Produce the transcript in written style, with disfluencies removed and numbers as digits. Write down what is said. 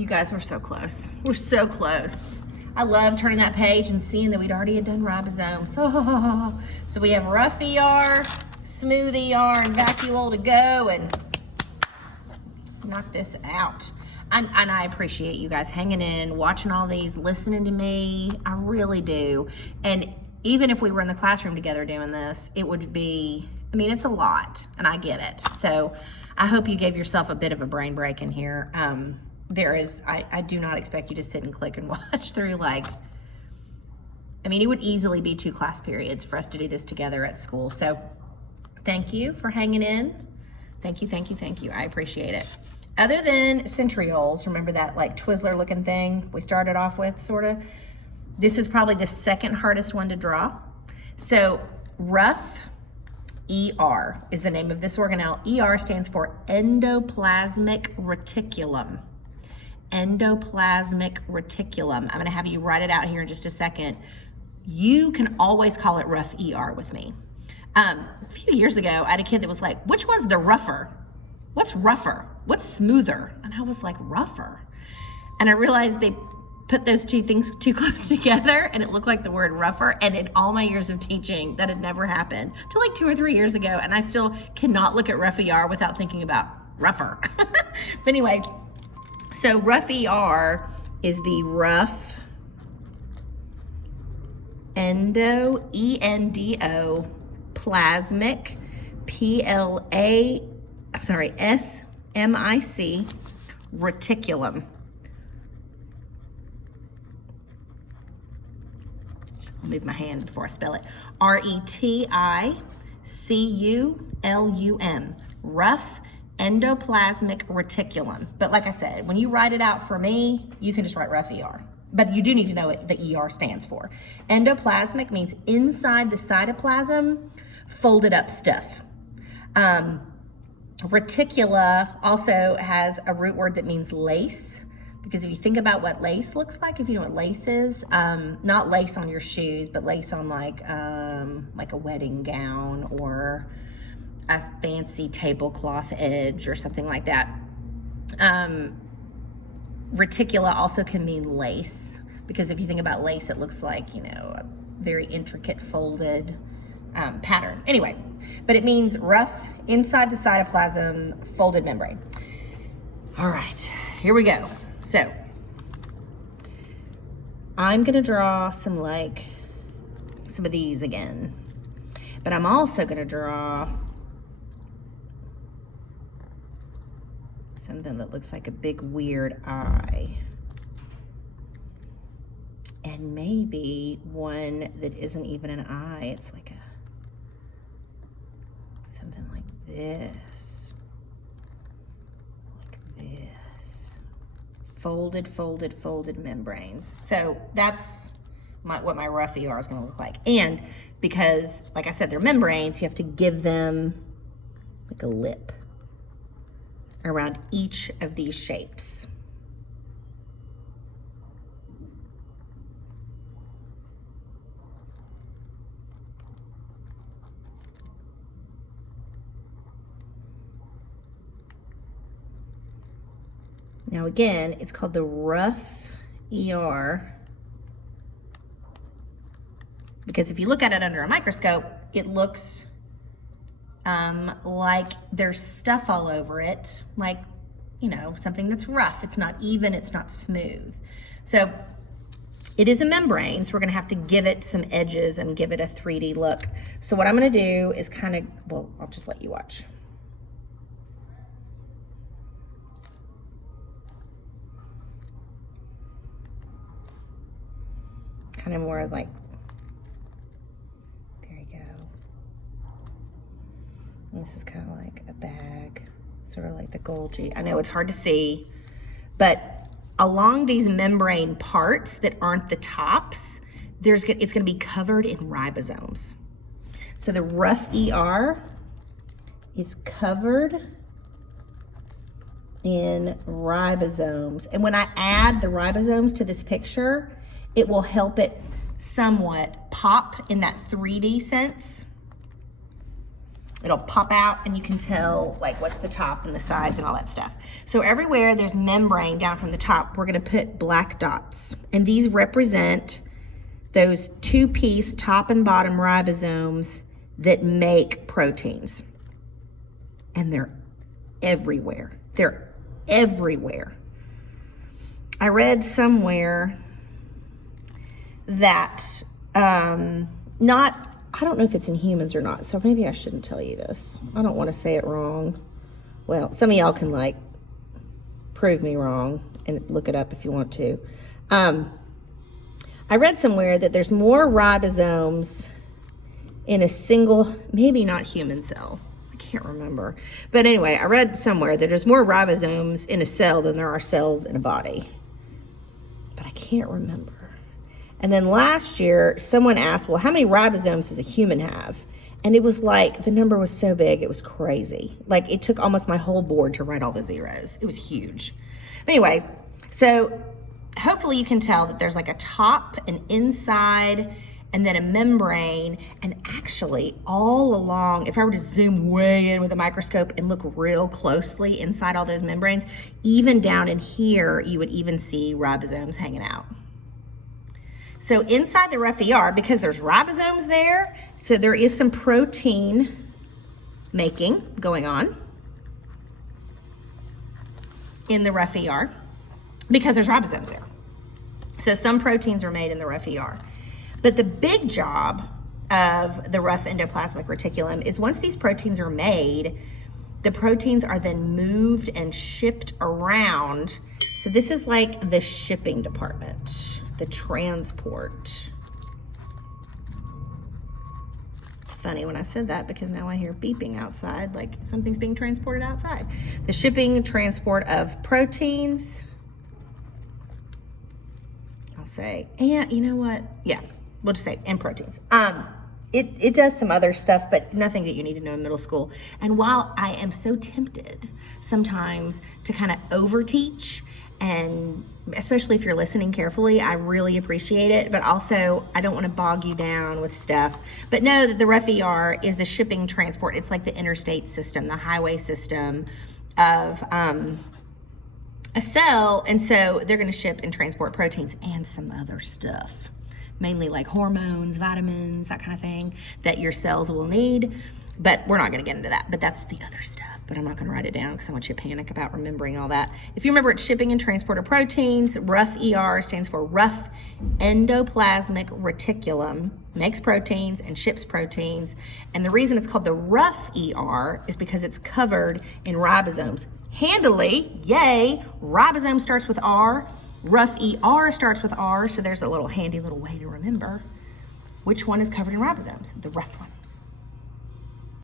You guys were so close. We're so close. I love turning that page and seeing that we'd already done ribosomes. So we have rough ER, smooth ER, and vacuole to go, and knock this out. And I appreciate you guys hanging in, watching all these, listening to me. I really do. And even if we were in the classroom together doing this, it would be, I mean, it's a lot, and I get it. So I hope you gave yourself a bit of a brain break in here. I do not expect you to sit and click and watch through, like, I mean, it would easily be 2 class periods for us to do this together at school. So thank you for hanging in. Thank you, thank you, thank you. I appreciate it. Other than centrioles, remember that like Twizzler looking thing we started off with, sort of? This is probably the second hardest one to draw. So rough ER is the name of this organelle. ER stands for endoplasmic reticulum. Endoplasmic reticulum. I'm gonna have you write it out here in just a second. You can always call it rough ER with me. A few years ago, I had a kid that was like, which one's the rougher? What's rougher? What's smoother? And I was like, rougher. And I realized they put those two things too close together and it looked like the word rougher. And in all my years of teaching, that had never happened till like 2 or 3 years ago. And I still cannot look at rough ER without thinking about rougher. But anyway, so rough ER is the rough E-N-D-O, plasmic, S-M-I-C, reticulum. I'll move my hand before I spell it. R-E-T-I-C-U-L-U-M, rough endoplasmic reticulum. But like I said, when you write it out for me, you can just write rough ER. But you do need to know what the ER stands for. Endoplasmic means inside the cytoplasm, folded up stuff. Reticula also has a root word that means lace, because if you think about what lace looks like, if you know what lace is, not lace on your shoes, but lace on like a wedding gown or a fancy tablecloth edge or something like that. Reticula also can mean lace, because if you think about lace, it looks like, you know, a very intricate folded pattern. Anyway, but it means rough, inside the cytoplasm, folded membrane. All right, here we go. So I'm gonna draw some of these again, but I'm also gonna draw something that looks like a big weird eye. And maybe one that isn't even an eye. It's like something like this. Like this. Folded, folded, folded membranes. So that's what my rough ER is gonna look like. And because, like I said, they're membranes, you have to give them like a lip around each of these shapes. Now again, it's called the rough ER because if you look at it under a microscope, it looks like there's stuff all over it, like, you know, something that's rough. It's not even, it's not smooth. So it is a membrane, so we're gonna have to give it some edges and give it a 3D look. So what I'm gonna do is well, I'll just let you watch. Kind of more like, there you go. And this is kind of like a bag, sort of like the Golgi. I know it's hard to see, but along these membrane parts that aren't the tops, it's gonna be covered in ribosomes. So the rough ER is covered in ribosomes. And when I add the ribosomes to this picture, it will help it somewhat pop in that 3D sense. It'll pop out and you can tell like what's the top and the sides and all that stuff. So everywhere there's membrane down from the top, we're gonna put black dots. And these represent those two-piece top and bottom ribosomes that make proteins. And they're everywhere. They're everywhere. I read somewhere that I don't know if it's in humans or not, so maybe I shouldn't tell you this. I don't want to say it wrong. Well, some of y'all can like prove me wrong and look it up if you want to. I read somewhere that there's more ribosomes in a single, maybe not human cell. I can't remember. But anyway, I read somewhere that there's more ribosomes in a cell than there are cells in a body. But I can't remember. And then last year, someone asked, well, how many ribosomes does a human have? And it was like, the number was so big, it was crazy. Like, it took almost my whole board to write all the zeros. It was huge. But anyway, so hopefully you can tell that there's like a top, an inside, and then a membrane. And actually, all along, if I were to zoom way in with a microscope and look real closely inside all those membranes, even down in here, you would even see ribosomes hanging out. So inside the rough ER, because there's ribosomes there, so there is some protein making going on in the rough ER because there's ribosomes there. So some proteins are made in the rough ER. But the big job of the rough endoplasmic reticulum is once these proteins are made, the proteins are then moved and shipped around. So this is like the shipping department, the transport. It's funny when I said that because now I hear beeping outside, like something's being transported outside. The shipping and transport of proteins. I'll say, and you know what? Yeah, we'll just say, and proteins. It does some other stuff, but nothing that you need to know in middle school. And while I am so tempted sometimes to kind of overteach, and especially if you're listening carefully, I really appreciate it. But also, I don't want to bog you down with stuff. But know that the rough ER is the shipping transport. It's like the interstate system, the highway system of a cell. And so they're going to ship and transport proteins and some other stuff, mainly like hormones, vitamins, that kind of thing that your cells will need. But we're not going to get into that. But that's the other stuff. But I'm not going to write it down because I want you to panic about remembering all that. If you remember, it's shipping and transport of proteins. Rough ER stands for rough endoplasmic reticulum, makes proteins and ships proteins. And the reason it's called the rough ER is because it's covered in ribosomes. Handily, yay, ribosome starts with R. Rough ER starts with R, so there's a little handy little way to remember which one is covered in ribosomes, the rough one.